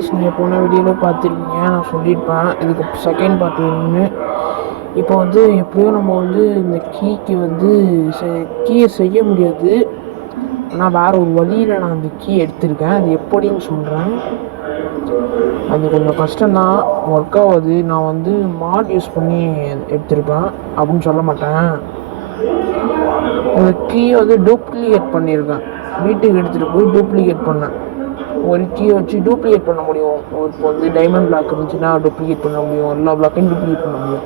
Guys நீங்கள் போன வீடியோவில் பார்த்துருக்கீங்க, நான் சொல்லியிருப்பேன் இதுக்கு செகண்ட் பார்ட் வேணும்னு. இப்போ வந்து எப்படியோ நம்ம வந்து இந்த கீயை செய்ய முடியாது, ஆனால் வேறு ஒரு வழியில் நான் அந்த கீ எடுத்திருக்கேன். அது எப்படின்னு சொல்கிறேன். அது கொஞ்சம் கஷ்டம்தான், ஒர்க் ஆகுது. நான் வந்து மாட் யூஸ் பண்ணி எடுத்திருப்பேன் அப்படின்னு சொல்ல மாட்டேன். அந்த கீயை வந்து டூப்ளிகேட் பண்ணியிருக்கேன். வீட்டுக்கு எடுத்துகிட்டு போய் டூப்ளிகேட் பண்ணேன். ஒரு கீயை வச்சு டூப்ளிகேட் பண்ண முடியும். இப்போ வந்து டைமண்ட் பிளாக் இருந்துச்சுன்னா டூப்ளிகேட் பண்ண முடியும், எல்லா பிளாக்கையும் டூப்ளிகேட் பண்ண முடியும்.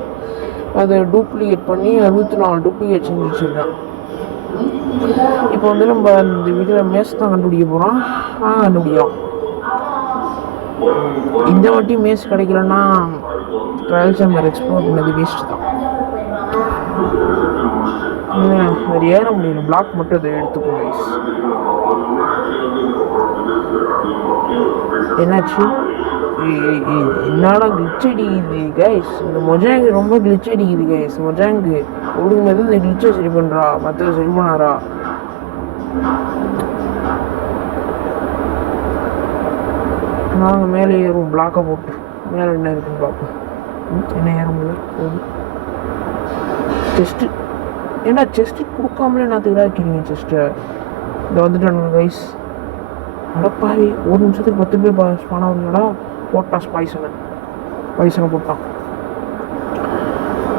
அதை டூப்ளிகேட் பண்ணி 64 டூப்ளிகேட் செஞ்சு வச்சுருக்கேன். இப்போ வந்து நம்ம இந்த வீடியோவில் மேஸ் தான் கண்டுபிடிக்க போகிறோம். கண்டுபிடிக்கிறோம். இந்த வாட்டி மேஸ் கிடைக்கலன்னா ட்ரையல் சேம்பர் எக்ஸ்ப்ளோர் பண்ணது வேஸ்ட் தான். அது ஏற முடியல, பிளாக் மட்டும் அதை எடுத்துக்கோங்க கைஸ். என்னாச்சு? என்னடா கிளிச் அடிக்குது கைஸ், இந்த மொஜாங்கு ரொம்ப கிளிச் அடிக்குது கைஸ். மொஜாங்கு ஒழுங்குமே இந்த கிளிச்சை சரி பண்ணுறா, மற்ற சரி பண்ணாரா? நாங்கள் மேலே ஏறுவோம், பிளாக்கை போட்டு மேலே என்ன இருக்குன்னு பார்ப்போம். என்ன ஏற முடியல போகுது. செஸ்ட்டு ஏன்னா செஸ்ட்டு கொடுக்காமலே நான் இதாக்கிறீங்க செஸ்ட்டை. இதை வந்துட்டானுங்க கைஸ். அடப்பாவி, ஒரு நிமிஷத்துக்கு 10 பேர் ஸ்பான் ஆகுதுடா. போட்டான் பாய்சனை போட்டான்.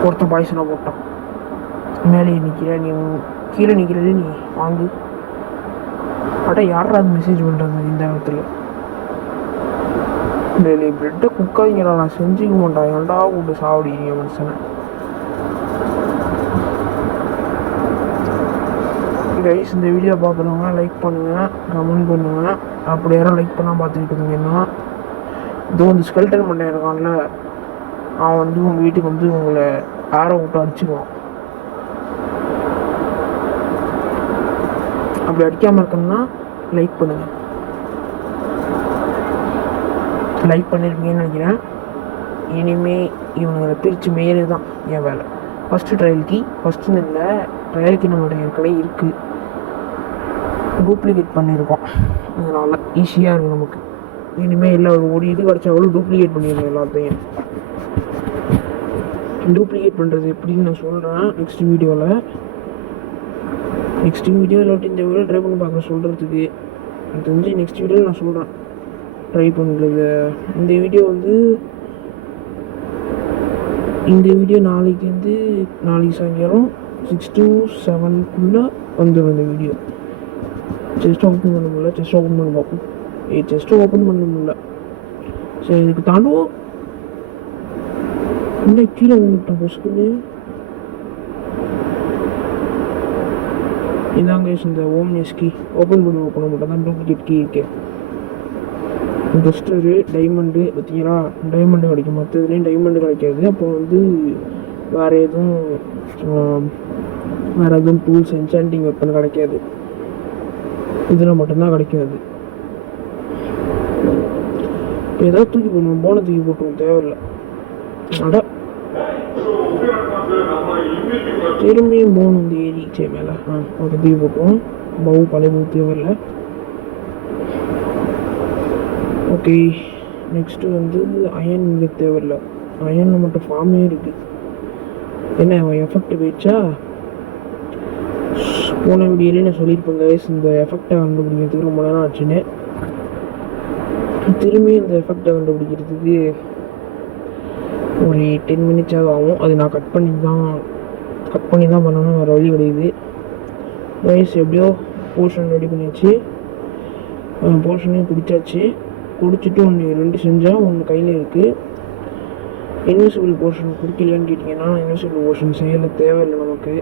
ஒருத்தன் பாய்சனை போட்டான். மேலே நிற்கிற நீ, கீழே நிற்கிறது நீ வாங்கு. அட யாரா அது மெசேஜ் பண்ணுறாங்க இந்த இடத்துல? இல்லை பிரெட்டை குக்காதீங்கடா, நான் செஞ்சுக்க மாட்டேன். ஏன்டா கூட்டு சாப்பிடுறீங்க மனுஷனை? கைஸ், இந்த வீடியோ பார்க்குறவங்க லைக் பண்ணுங்கள், கமெண்ட் பண்ணுங்கள். அப்படி யாரும் லைக் பண்ணால் பார்த்துக்கிட்டு இருந்தீங்கன்னா, இதோ இந்த ஸ்கெல்டன் பண்ண இருக்கான்ல, அவன் வந்து உங்கள் வீட்டுக்கு வந்து உங்களை ஆரோ விட்டு அடிச்சுக்குவான். அப்படி அடிக்காமல் இருக்கணும்னா லைக் பண்ணுங்கள். லைக் பண்ணியிருக்கீங்கன்னு நினைக்கிறேன். இனிமேல் இவங்களை பிரித்து மேலே தான் என் வேலை. ஃபஸ்ட்டு ட்ரையலுக்கு ஃபஸ்ட்டுன்னு இல்லை, ட்ரையலுக்கு நம்மளுடைய ஏற்கனவே இருக்குது, டூப்ளிகேட் பண்ணியிருக்கோம். அதனால் ஈஸியாக இருக்குது நமக்கு. இனிமேல் இல்லை, ஒரு இது கிடச்சாலும் டூப்ளிகேட் பண்ணிடுவோம் எல்லாத்தையும். டூப்ளிகேட் பண்ணுறது எப்படின்னு நான் சொல்கிறேன் நெக்ஸ்ட் வீடியோவில். இந்த வீடியோ ட்ரை பண்ணி பார்க்க சொல்கிறதுக்கு எனக்கு தெரிஞ்சு நெக்ஸ்ட் வீடியோவில் நான் சொல்கிறேன் ட்ரை பண்ணுறது. இந்த வீடியோ நாளைக்கு சாயங்காலம் 6 to 7 வந்துடும் இந்த வீடியோ. செஸ்ட் ஓப்பன் பண்ண முடியல, செஸ்ட் ஓப்பன் பண்ண பார்ப்போம். செஸ்ட் ஓப்பன் பண்ண முடியல. சரி, இதுக்கு தாண்டுவோம். இந்த கீழே வந்துட்டோம் பொசுக்குன்னு. இதாங்க இந்த ஓம்னியஸ் கீ ஓப்பன் மட்டும் தான் டூப்ளிகேட் கீ இருக்கு. டஸ்டரு டைமண்டு பார்த்தீங்களா, டைமண்டு கிடைக்கும். மற்றதுலேயும் டைமண்டு கிடைக்காது. அப்போ வந்து வேறு எதுவும் டூல்ஸ் என்சாண்டிங் வெப்பன் கிடைக்காது. இதில் மட்டும்தான் கிடைக்காது. இப்போ ஏதாவது தூக்கி போடணும், போனை தூக்கி போட்டுருவோம், தேவையில்லை. அட திரும்பியும் போன் வந்து ஏறிச்சே மேலே. அதை தூக்கி போட்டுருவோம். பழைய பவு தேவையில்லை. ஓகே, நெக்ஸ்ட்டு வந்து அயன் இங்கே தேவையில்லை. அயனில் மட்டும் ஃபார்மே இருக்குது. என்ன எஃபெக்ட் போயிடுச்சா? போன வீடியோலேயே நான் சொல்லியிருப்பேன் கைஸ், இந்த எஃபெக்டை கண்டுபிடிக்கிறதுக்கு ரொம்ப நேரம் ஆச்சுன்னு. திரும்பி இந்த எஃபெக்டை கண்டுபிடிக்கிறதுக்கு ஒரு 10 minutes ஆகும். அது நான் கட் பண்ணி தான் பண்ணணும், வேறு வழி கிடையாது கைஸ். எப்படியோ போர்ஷன் ரெடி பண்ணியாச்சு. போர்ஷனையும் குடித்தாச்சு. குடிச்சிட்டு 2 செஞ்சால் 1 கையில் இருக்குது. இன்விசிபிள் போர்ஷன் குடிக்கலையான்னு கேட்டிங்கன்னா, இன்விசிபிள் போர்ஷன் செய்யலை, தேவையில்லை நமக்கு.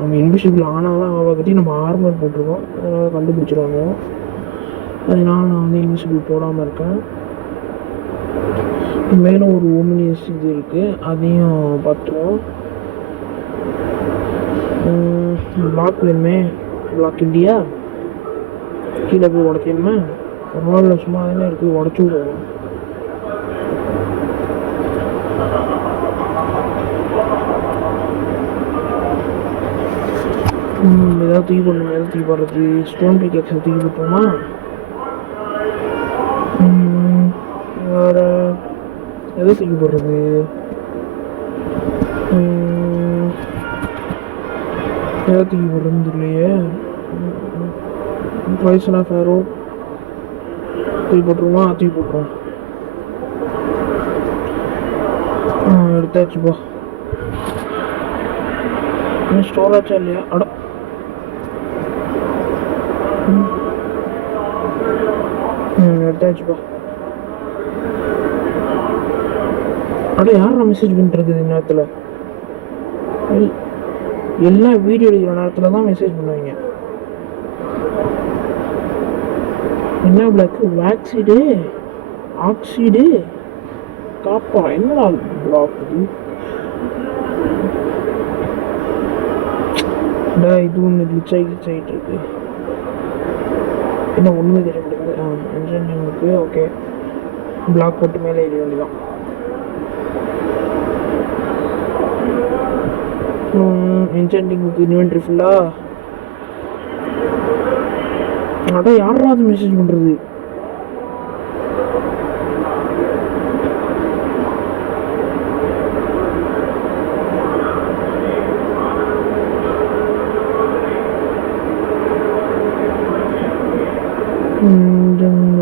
நம்ம இன்விசிபிள் ஆனாலும் ஆகாட்டி நம்ம ஆர்மர் போட்டிருக்கோம், அதனால் கண்டுபிடிச்சிருவாங்க. அதனால் நான் வந்து இன்விசிபிள் போடாமல் இருக்கேன். மேலே ஒரு ஓமினியஸ் இது இருக்குது, அதையும் பார்த்துருவோம். பிளாக் வேணுமே, பிளாக் இல்லையா? கீழே போய் உடச்சிடுமே, பரவாயில்ல, சும்மா தானே இருக்குது, உடச்சி விடுவோம். ஏதாவது தூக்கி போடணும். எதாவது தூக்கி போடுறது, ஸ்டோன் பிக் எக்ஸை தூக்கி போட்டோமா? எதை தூக்கி போடுறது? எதை தூக்கி போடுறதுன்னு தெரியலையே. பாய்சனா ஃபேரோ தூக்கி போட்டுருவோமா? தூக்கி போட்டுருவோம். எடுத்தாச்சுப்பா. இன்னும் ஸ்டோர் ஆச்சா இல்லையா? அட எடுத்தாச்சுப்பா. அட யாரா மெசேஜ் பண்ணிட்டு நேரத்தில்? எல்லாம் வீடியோ எடுக்கிற நேரத்தில் தான் மெசேஜ் பண்ணுவாங்க. என்ன பிளாக்கு? வேக்சீடு, ஆக்சைடு, காப்பா. என்னடா பிளாக் இது? இது ஒன்று கிளிச் ஆகிட்டு இருக்கு. என்ன ஒன்றுமே தெரிய மாட்டேங்குது. இன்ஜினியரிங்க்கு ஓகே, பிளாக் போட்டு மேலே ஏறி வேண்டியதான். இன்ஜினியரிங்க்கு இன்வென்ட்ரி ஃபுல்லா. அட யாரா அது மெசேஜ் பண்ணுறது?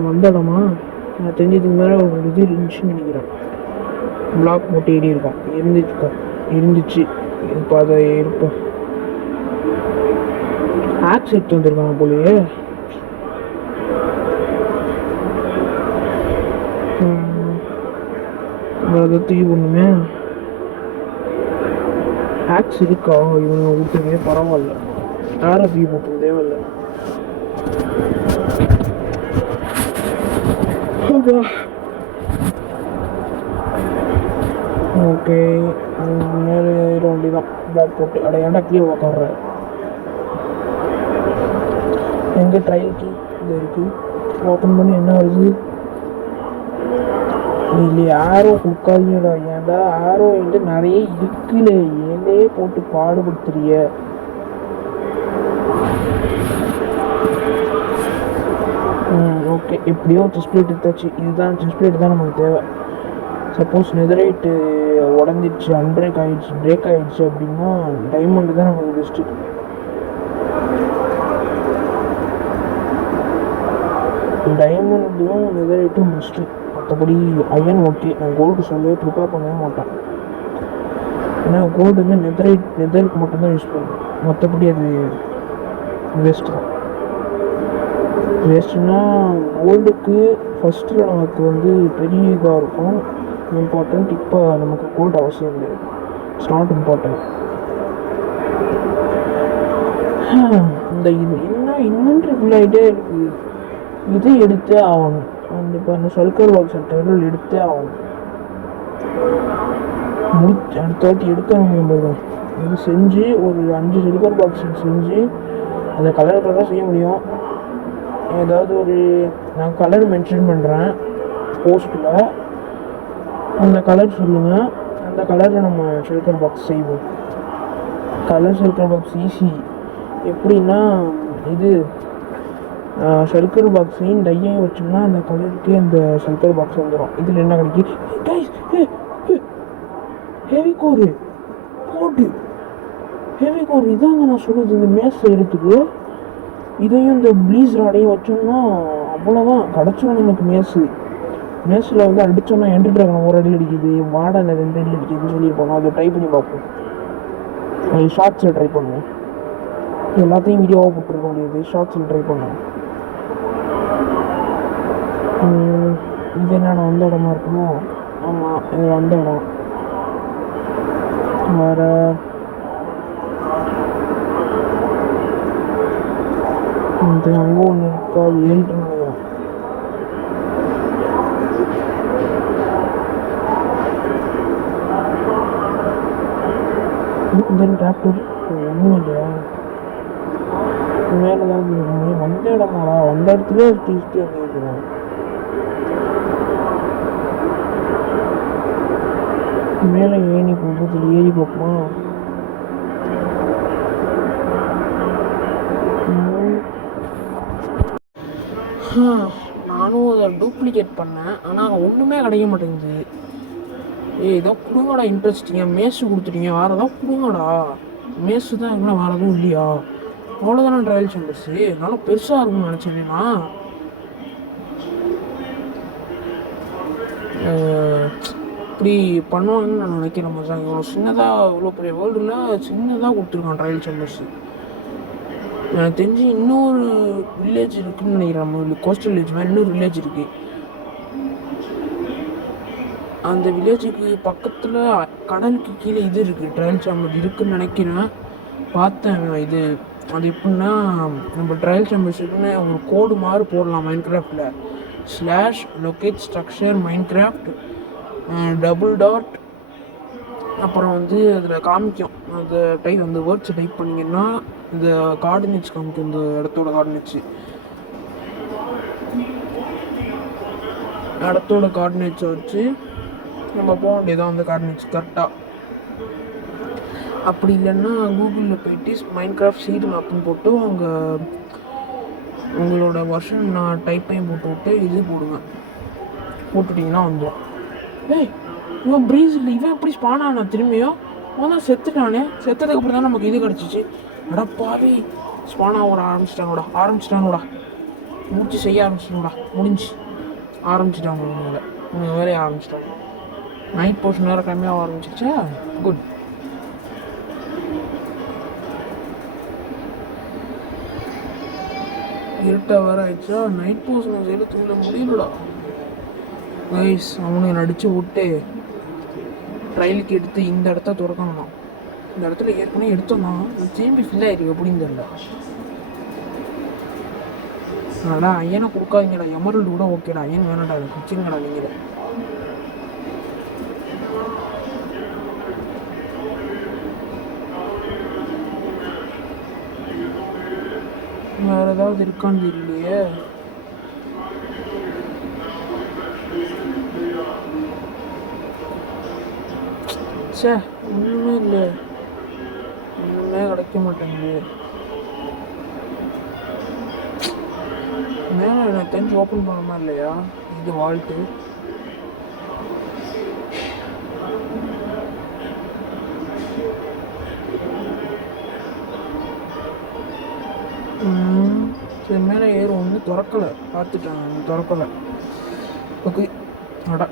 வந்த இடமா? நான் தெரிஞ்சதுக்கு மேலே ஒரு இது இருந்துச்சுன்னு நினைக்கிறேன். பிளாக் போட்டு ஏறி இருக்கும். இருந்துச்சு. இப்போ அதை இருப்போம். ஆக்ஸ் எடுத்து வந்துருக்காங்க போலயே. அதை தூக்கி ஒன்றுமே ஆக்ஸ் இருக்கா? இவங்க விட்டுருக்கே பரவாயில்ல. யாரை தூக்கி போட்டு தேவையில்லை. ஓகே, மேலே ஏற வண்டிதான். பிளாக் போட்டு அட ஏன்டா கீழே உக்காடுற? எங்கே ட்ரையல் கீ இது இருக்குது. ஓப்பன் பண்ணி என்ன வருது? இல்லை ஆரோ கொடுக்காதீங்கடா. ஏன்டா ஆரோ என்கிட்ட நிறைய இருக்குல்ல, ஏன்டே போட்டு பாடுபடுத்துறிய? ஓகே, எப்படியோ செஸ்ட் பிளேட் எடுத்தாச்சு. இதுதான் செஸ்ட் பிளேட் தான் நமக்கு தேவை. சப்போஸ் நெதரைட்டு உடஞ்சிடுச்சு, பிரேக் ஆகிடுச்சு அப்படின்னா டைமண்டு தான் நமக்கு பெஸ்ட்டு. டைமண்டும் நெதரைட்டும் பெஸ்ட்டு. மற்றபடி அயன் ஓகே. நான் கோல்டு சொல்லவே ப்ரிப்பேர் பண்ணவே மாட்டேன். ஏன்னா கோல்டு வந்து நெதருக்கு மட்டும்தான் யூஸ் பண்ணுவேன். மற்றபடி அது வேஸ்ட்டு தான். வேஸ்ட்டுன்னா கோல்டுக்கு ஃபஸ்ட்டு நமக்கு வந்து பெரிய இதாக இருக்கும், இம்பார்ட்டண்ட். இப்போ நமக்கு கோல்டு அவசியம் இல்லை. It's not important. இந்த இன்னும் இன்வென்ட்ரி ஃபுல் ஆகிட்டே இருக்குது. இதை எடுத்தே ஆகணும். இப்போ அந்த சல்கர் பாக்ஸ் டெர்மினல் எடுத்தே ஆகணும். அடுத்த வாட்டி எடுக்க முடியும். இது செஞ்சு ஒரு 5 சல்கர் பாக்ஸ் செஞ்சு அதை கலர் செய்ய முடியும். ஏதாவது ஒரு நான் கலர் மென்ஷன் பண்ணுறேன் போஸ்ட்டில். அந்த கலர் சொல்லுங்கள். அந்த கலரில் நம்ம ஷெல்கர் பாக்ஸ் செய்வோம். Colour shulker box easy. எப்படின்னா இது ஷெல்கர் பாக்ஸையும் டையையும் வச்சோம்னா அந்த கலருக்கு அந்த ஷெல்கர் பாக்ஸ் வந்துடும். இதில் என்ன கிடைக்கும்? ஹெவி கோரு போட்டு ஹெவி கோர் இதாங்க நான் சொல்லுது. இந்த மேஸ் எடுத்துக்கு இதையும் இந்த ப்ளீஸ் ராடையும் வச்சோம்னா அவ்வளோதான், கிடச்சோம் நமக்கு மேஸில் வந்து அடித்தோம்னா என்ட்ரி ட்ராகன் ஒரு அடி அடிக்குது, வாடனை 2 அடி அடிக்குதுன்னு சொல்லியிருப்பாங்க. அதை ட்ரை பண்ணி பார்ப்போம். அது ஷார்ட்ஸில் ட்ரை பண்ணுவோம். எல்லாத்தையும் வீடியோவாக போட்டுருக்க முடியாது, ஷார்ட்ஸில் ட்ரை பண்ணுவோம். இது என்னென்ன வந்த இடமா இருக்கணும்? ஆமாம், இது வந்த இடம். வேறு இது அங்கே ஒன்று இருக்கா? அது 7 நினைக்கிறேன். இந்த டிராக்டர் ஒன்றும் இல்லையா? மேலே தான் வந்த இடமாடா, வந்த இடத்துலேயே டீஸ்ட்டு வந்துருக்கோம். மேலே ஏணி போகிறதுல ஏறி பார்ப்போமா? நானும் அதை டூப்ளிகேட் பண்ணேன், ஆனால் ஒன்றுமே கிடைக்க மாட்டேங்குது. ஏதோ கொடுங்கடா இன்ட்ரெஸ்டிங்க, மேஸு கொடுத்துட்டீங்க, வேறு ஏதாவது கொடுங்கடா. மேஸு தான் இருக்குன்னா வேறு எதுவும் இல்லையா? அவ்வளோதானே ட்ரையல் சேம்பர்ஸு, நல்லா பெருசாக இருக்கும்னு நினச்சேன்னா. இப்படி பண்ணுவாங்கன்னு நான் நினைக்கிறேன். மச்சான் இவ்வளோ சின்னதாக, இவ்வளோ பெரிய வேர்ல்டில் சின்னதாக கொடுத்துருக்கான் ட்ரையல் சேம்பர்ஸு. எனக்கு தெரிஞ்சு இன்னொரு வில்லேஜ் இருக்குதுன்னு நினைக்கிறேன். நம்ம கோஸ்டல் வில்லேஜ் மாதிரி இன்னொரு வில்லேஜ் இருக்குது. அந்த வில்லேஜுக்கு பக்கத்தில் கடலுக்கு கீழே இது இருக்குது, ட்ரையல் சேம்பர் இருக்குதுன்னு நினைக்கிறேன். பார்த்தேன் இது. அது எப்படின்னா, நம்ம ட்ரையல் சேம்பர்ஸ் இருக்குன்னு ஒரு கோடு மாதிரி போடலாம் மைன்கிராஃப்டில். /locate structure minecraft $. அப்புறம் வந்து அதில் காமிக்கும், அந்த அந்த வேர்ட்ஸை டைப் பண்ணிங்கன்னா இந்த கார்டினேட்ஸ் காமிக்கும், இந்த இடத்தோட கார்டினேட்ஸை வச்சு நம்ம போக வேண்டியதான் அந்த கார்டினேட்ஸ் கரெக்டாக. அப்படி இல்லைன்னா கூகுளில் போய்ட்டு மைன்கிராஃப்ட் சீடு மேப்னு போட்டு உங்களோட வருஷன் நான் டைப் பண்ணி போட்டு விட்டு இது போட்டுட்டிங்கன்னா வந்துடும். இவன் ப்ரீஸ் இல்லை, இவன் எப்படி ஸ்பான் ஆனா திரும்பியும்? அவன் தான் செத்துட்டானே. செத்ததுக்கு அப்புறம் தான் நமக்கு இது கிடச்சிச்சு. அடப்பாவி, ஸ்பான் ஆக ஆரம்பிச்சிட்டானோடா. முடிச்சு செய்ய ஆரம்பிச்சிட்டோம்டா. முடிஞ்சு ஆரம்பிச்சிட்டாங்க உங்கள் வேலையை ஆரம்பிச்சிட்டாங்க. நைட் போர்ஷன் வேறு கம்மியாக ஆரம்பிச்சிச்சா. குட். இருட்டாக வேறு ஆயிடுச்சா. நைட் போர்ஷன் செய்ய தூங்க முடியலடா கைஸ். அவனுக்கு நடித்து விட்டு ட்ரையலுக்கு எடுத்து இந்த இடத்த திறக்கணும்னா, இந்த இடத்துல ஏற்கனவே எடுத்தோம்னா திரும்பி ஃபில் ஆயிருக்கு எப்படின்னு தெரியல. அடா ஐயனை கொடுக்காதீங்கடா, எமரல்டு கூட ஓகேடா, ஐயன் வேணாடா, அது பிடிச்சிருங்கடா நீங்களே. வேறு ஏதாவது இருக்கான்னு தெரியலையே. சே, ஒன்றுமே இல்லை, ஒன்றுமே கிடைக்க மாட்டேங்குது. மேலே எனக்கு தெரிஞ்சு ஓப்பன் பண்ணாமா இல்லையா இது வால்ட்டு? சரி, மேலே ஏறும் வந்து திறக்கலை, பார்த்துட்டாங்க திறக்கலை. ஓகே, அடா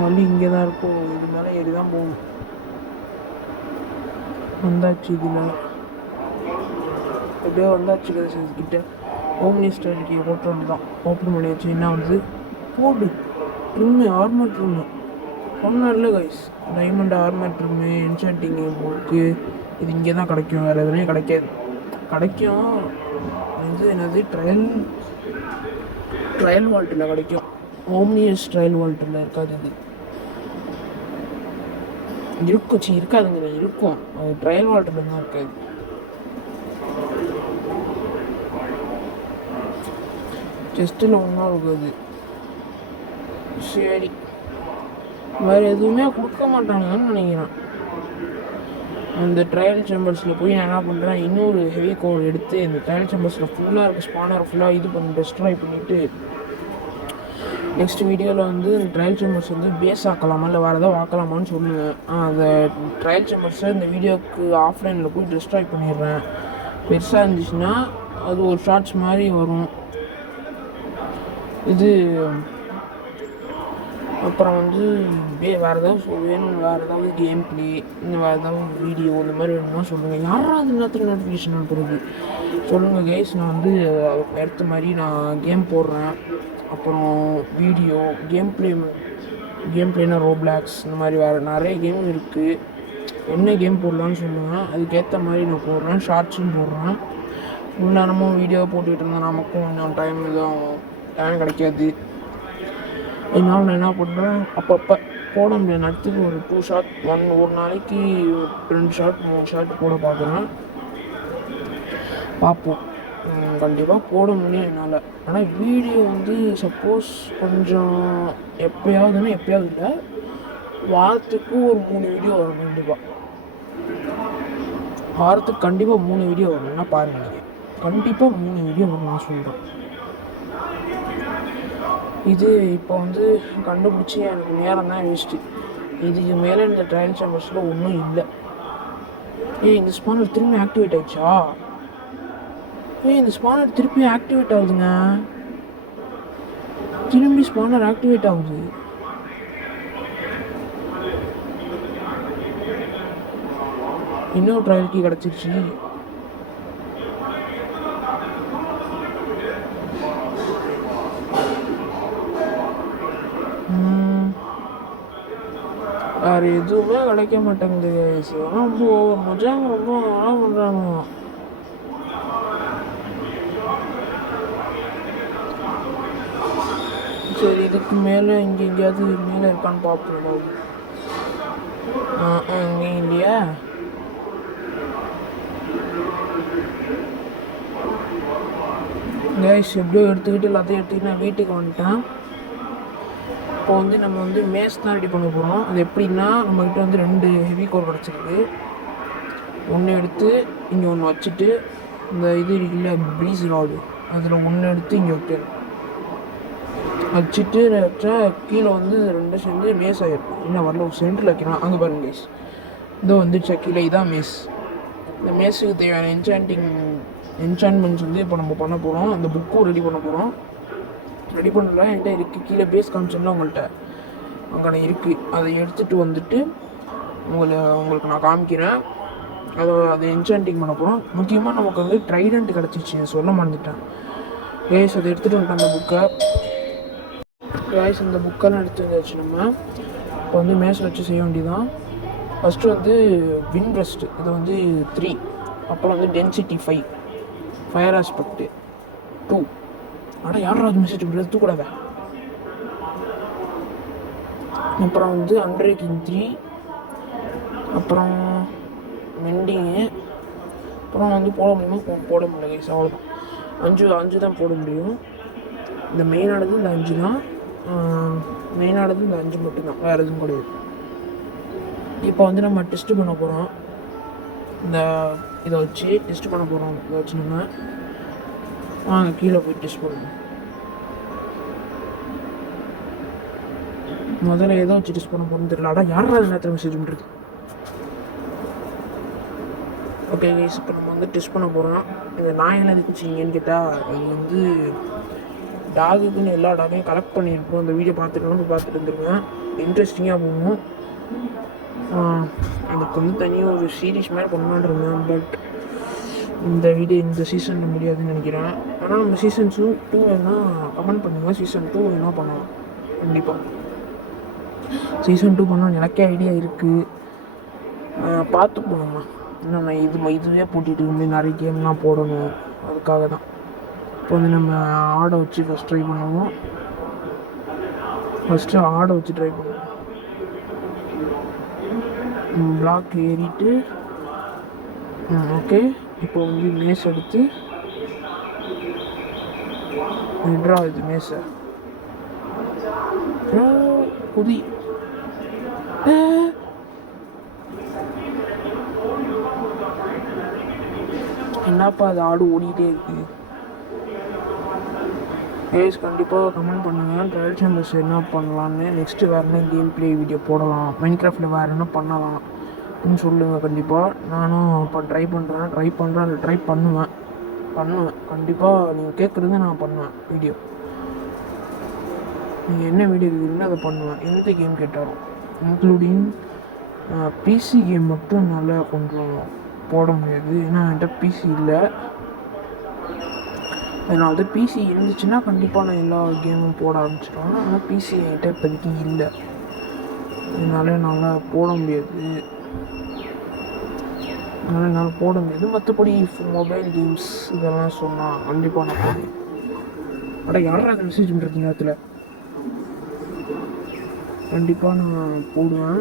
வண்டி இங்கே தான் இருக்கும். இது மேலே ஏறி தான் போகணும். வந்தாச்சு, இதில் எப்படியோ வந்தாச்சு கிட்ட. ஓம்னி ஸ்ட்ராட்டஜியை போட்டு வந்து தான் ஓப்பன் பண்ணியாச்சு. என்ன வந்து போடு ட்ரிம்மு, ஆர்மர் ட்ரிம்மு சொன்ன இல்லை guys. Diamond armour trim, enchanting book, இது இங்கே தான் கிடைக்கும், வேறு எதுவுமே கிடைக்காது. கிடைக்கும் இது என்னது ட்ரையல் வால்ட்டில் கிடைக்கும். ஓம்னியஸ் ட்ரையல் வால்ட்டில் இருக்காது. இது இருக்கும், இருக்காதுங்க, இருக்கும். அது ட்ரையல் வால்ட்டில் தான் இருக்காது. செஸ்ட்டில் ஒன்றா இருக்காது. சரி, வேறு எதுவுமே கொடுக்க மாட்டாங்கன்னு நினைக்கிறேன். அந்த ட்ரையல் சேம்பர்ஸில் போய் நான் என்ன பண்ணுறேன், இன்னொரு ஹெவி கோர் எடுத்து இந்த ட்ரையல் சேம்பர்ஸில் ஃபுல்லாக இருக்க ஸ்பானர் ஃபுல்லாக இது பண்ணி டெஸ்ட்ராய் பண்ணிவிட்டு நெக்ஸ்ட் வீடியோவில் வந்து ட்ரையல் சேம்பர்ஸ் வந்து பேஸ் ஆக்கலாமா இல்லை வேறு ஏதாவது ஆக்கலாமான்னு சொல்லுவேன். அந்த ட்ரையல் சேம்பர்ஸை இந்த வீடியோவுக்கு ஆஃப்லைனில் போய் டெஸ்ட்ராய் பண்ணிடுறேன். பெருசாக இருந்துச்சுன்னா அது ஒரு ஷார்ட்ஸ் மாதிரி வரும். இது அப்புறம் வந்து வேறு ஏதாவது வேணும், வேறு ஏதாவது கேம் ப்ளே, இன்னும் வேறு ஏதாவது வீடியோ இந்த மாதிரி வேணும்னா சொல்லுங்கள். யாராவது நேரத்தில் நோட்டிஃபிகேஷன் அனுப்புறது சொல்லுங்கள் கைஸ். நான் வந்து எடுத்த மாதிரி நான் கேம் போடுறேன். அப்புறம் வீடியோ கேம் பிளேனா ரோப்ளாக்ஸ் இந்த மாதிரி வேறு நிறைய கேம் இருக்குது. என்ன கேம் போடலான்னு சொல்லுவேன், அதுக்கேற்ற மாதிரி நான் போடுறேன். ஷார்ட்ஸும் போடுறேன். ஃபுல் நேரமும் வீடியோ போட்டுக்கிட்டு இருந்தேன் நமக்கும் கொஞ்சம் டைம் கிடைக்காது. இதனால் நான் என்ன பண்ணுறேன், அப்பப்போ போட முடியாது நேரத்துக்கு ஒரு 2 ஷாட் ஒரு நாளைக்கு 2 ஷாட் 3 ஷாட் போட பார்ப்போம். கண்டிப்பாக போட முடியும் என்னால். ஆனால் வீடியோ வந்து சப்போஸ் கொஞ்சம் எப்போயாவது இல்லை, வாரத்துக்கு ஒரு 3 வீடியோ வரும். கண்டிப்பாக வாரத்துக்கு 3 வீடியோ வரும்னா பாருங்கள். நீங்கள் கண்டிப்பாக 3 வீடியோ வரும் நான் சொல்கிறேன். இது இப்போ வந்து கண்டுபிடிச்சி எனக்கு நேரம் தான் வேஸ்ட்டு. இதுக்கு மேலே இந்த ட்ரையல் சேம்பர்ஸில் ஒன்றும் இல்லை. இந்த ஸ்பானர் திரும்பி ஆக்டிவேட் ஆகிடுச்சா? இந்த ஸ்பானர் திருப்பி ஆக்டிவேட் ஆகுதுங்க. திரும்பி ஸ்பானர் ஆக்டிவேட் ஆகுது. இன்னொரு ட்ரையல் கீ கிடச்சிருச்சு. வேறு எதுவுமே கிடைக்க மாட்டேங்குது. ரொம்ப மஜாங்க, ரொம்ப நல்லா பண்ணுறாங்க. சரி, இதுக்கு மேலே இங்கே எங்கேயாவது மேலே இருக்கான்னு பார்ப்போம். இங்கே இல்லையா? கேஸ் எப்படியோ எடுத்துக்கிட்டு எல்லாத்தையும் எடுத்துக்கிட்டு நான் வீட்டுக்கு வந்துட்டேன். இப்போ வந்து நம்ம வந்து மேஸ் தான் ரெடி பண்ண போகிறோம். அது எப்படின்னா, நம்மக்கிட்ட வந்து 2 ஹெவி கோர் கிடச்சிருக்கு. ஒன்று எடுத்து இங்கே ஒன்று வச்சுட்டு, இந்த இது இருக்குல்ல ப்ரீஸ் ராடு, அதில் ஒன்று எடுத்து இங்கே வைக்கணும். வச்சுட்டு வச்சா கீழே வந்து 2 சேர்ந்து மேஸ் ஆகிருக்கும். இன்னும் வரல, ஒரு சென்டரில் வைக்கணும். அங்கே பாருங்க கேஸ், இதோ வந்துச்சா கீழே. இதான் மேஸ். இந்த மேஸுக்கு தேவையான என்சான்மெண்ட்ஸ் வந்து இப்போ நம்ம பண்ண போகிறோம். அந்த புக்கும் ரெடி பண்ண போகிறோம். ரெடி பண்ணலாம் என்கிட்ட இருக்குது. கீழே பேஸ் காமிச்சோம்னா உங்கள்கிட்ட அங்கே இருக்குது. அதை எடுத்துகிட்டு வந்துட்டு உங்களுக்கு நான் காமிக்கிறேன். அதை என்சாண்டிங் பண்ண போகிறோம். முக்கியமாக நமக்கு வந்து ட்ரைடண்ட் கிடச்சிச்சு, சொல்ல மறந்துட்டேன் கேஸ். அதை எடுத்துகிட்டு வந்துட்டேன் அந்த புக்கை கேஸ். இந்த புக்கெல்லாம் எடுத்து வந்தாச்சு. நம்ம இப்போ வந்து மேஸில் வச்சு செய்ய வேண்டியதான். ஃபஸ்ட்டு வந்து வின் பிரஸ்ட், இது வந்து 3. அப்புறம் வந்து டென்சிட்டி 5, ஃபயர் ஆஸ்பெக்ட் 2. ஆனால் யாரும் அது மெசேஜ் பண்ணுறது தூக்கூடாத. அப்புறம் வந்து அன்ரேக்கிங் 3, அப்புறம் மெண்டிங்கு. அப்புறம் வந்து போட முடியுமா? போட முடியல கைஸ், அவ்வளோதான். 5 தான் போட முடியும். இந்த மெயினானது இந்த 5 தான். மெயினானது இந்த 5 மட்டும்தான், வேறு எதுவும் கிடையாது. இப்போ வந்து நம்ம டெஸ்ட்டு பண்ண போகிறோம். இதை வச்சு டெஸ்ட் பண்ண போகிறோம். இதை வச்சு நம்ம வாங்க கீழே போய் டெஸ்ட் பண்ணுவோம். முதல்ல எதை வச்சு டெஸ்ட் பண்ண போகிறோம்னு தெரியல. ஆனால் யாராவது நேரத்தில் மெசேஜ் பண்ணுறது. ஓகே கைஸ், இப்போ நம்ம வந்து டெஸ்ட் பண்ண போகிறோம். இந்த நாயெல்லாம் இருக்குச்சிங்கன்னு கேட்டால், அது வந்து டாகுக்குன்னு எல்லா டாகையும் கலெக்ட் பண்ணியிருப்போம். அந்த வீடியோ பார்த்துட்டு வந்துருங்க. இன்ட்ரெஸ்டிங்காக போகணும். அதுக்கு வந்து தனியாக ஒரு சீரீஸ் மாதிரி பண்ணலான்னு இருந்தேன். பட் இந்த வீடியோ இந்த சீசனில் முடியாதுன்னு நினைக்கிறேன். ஆனால் நம்ம சீசன் 2 வேணால் கமெண்ட் பண்ணுங்கள். சீசன் 2 வேணால் பண்ணலாம். கண்டிப்பாக சீசன் 2 பண்ணால் எனக்கே ஐடியா இருக்குது. பார்த்து போகணும்மா. இன்னும் நான் இதுவே போட்டிட்டு வந்து நிறைய கேம்லாம் போடணும். அதுக்காக தான் இப்போ வந்து நம்ம ஆடை வச்சு ஃபஸ்ட் ட்ரை பண்ணுவோம். ஃபஸ்ட்டு ஆடை வச்சு ட்ரை பண்ணுவோம். பிளாக் ஏறிட்டு ஓகே. இப்போ வந்து மேஸ் எடுத்து ட்ரா இது மேஸை குதி. என்னப்பா அது ஆடு ஓடிக்கிட்டே இருக்குது. கேஸ் கண்டிப்பாக கமெண்ட் பண்ணுங்கள். ட்ரையல் சேம்பர்ஸ் என்ன பண்ணலான்னு, நெக்ஸ்ட்டு வேறு என்ன கேம் ப்ளே வீடியோ போடலாம், மைன்கிராஃப்டில் வேறு என்ன பண்ணலாம் அப்படின்னு சொல்லுங்கள். கண்டிப்பாக நானும் இப்போ ட்ரை பண்ணுவேன். கண்டிப்பாக நீங்கள் கேட்குறது நான் பண்ணுவேன். வீடியோ நீங்கள் என்ன வீடியோ கேட்குறீங்களோ அதை பண்ணுவேன். எந்த கேம் கேட்டாலும், இன்க்ளூடிங் பிசி கேம் மட்டும் நல்லா கொஞ்சம் போட முடியாது. ஏன்னா என்கிட்ட பிசி இல்லை. அதனால வந்து பிசி இருந்துச்சுன்னா கண்டிப்பாக நான் எல்லா கேமும் போட ஆரம்பிச்சிடுவேன். ஆனால் பிசி என்கிட்ட இப்போதைக்கு இல்லை. அதனால என்னால் போட முடியாது. மற்றபடி மொபைல் கேம்ஸ் இதெல்லாம் சொன்னால் கண்டிப்பாக நான் போடுவேன். யாரும் அதை மெசேஜ் பண்ணுறது நேரத்தில் கண்டிப்பாக நான் போடுவேன்.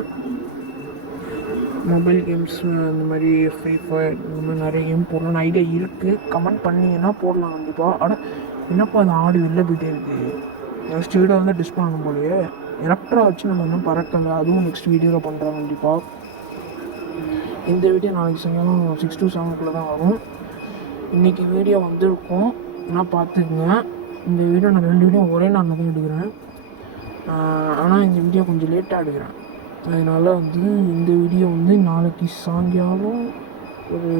மொபைல் கேம்ஸ் இந்த மாதிரி ஃப்ரீ ஃபயர் இந்த மாதிரி நிறைய கேம் போடலான்னு ஐடியா இருக்குது. கமெண்ட் பண்ணிங்கன்னா போடலாம் கண்டிப்பாக. ஆனால் என்னப்பா அந்த ஆடு வெளில போயிட்டே இருக்குது. நெக்ஸ்ட் வீடியோ வந்து டிஸ்ட் பண்ணணும் போலயே. எலக்ட்ரா வச்சு நம்ம இன்னும் பறக்கலை. அதுவும் நெக்ஸ்ட் வீடியோவில் பண்ணுறோம் கண்டிப்பாக. இந்த வீடியோ நாளைக்கு சாயங்காலம் 6 to 7 தான் வரும். இன்றைக்கி வீடியோ வந்திருக்கும், ஆனால் பார்த்துக்குங்க. இந்த வீடியோ நான் 2 வீடியோ ஒரே நாளில் தான் எடுக்கிறேன். ஆனால் இந்த வீடியோ கொஞ்சம் லேட்டாக எடுக்கிறேன். அதனால் வந்து இந்த வீடியோ வந்து நாளைக்கு சாயங்காலம் ஒரு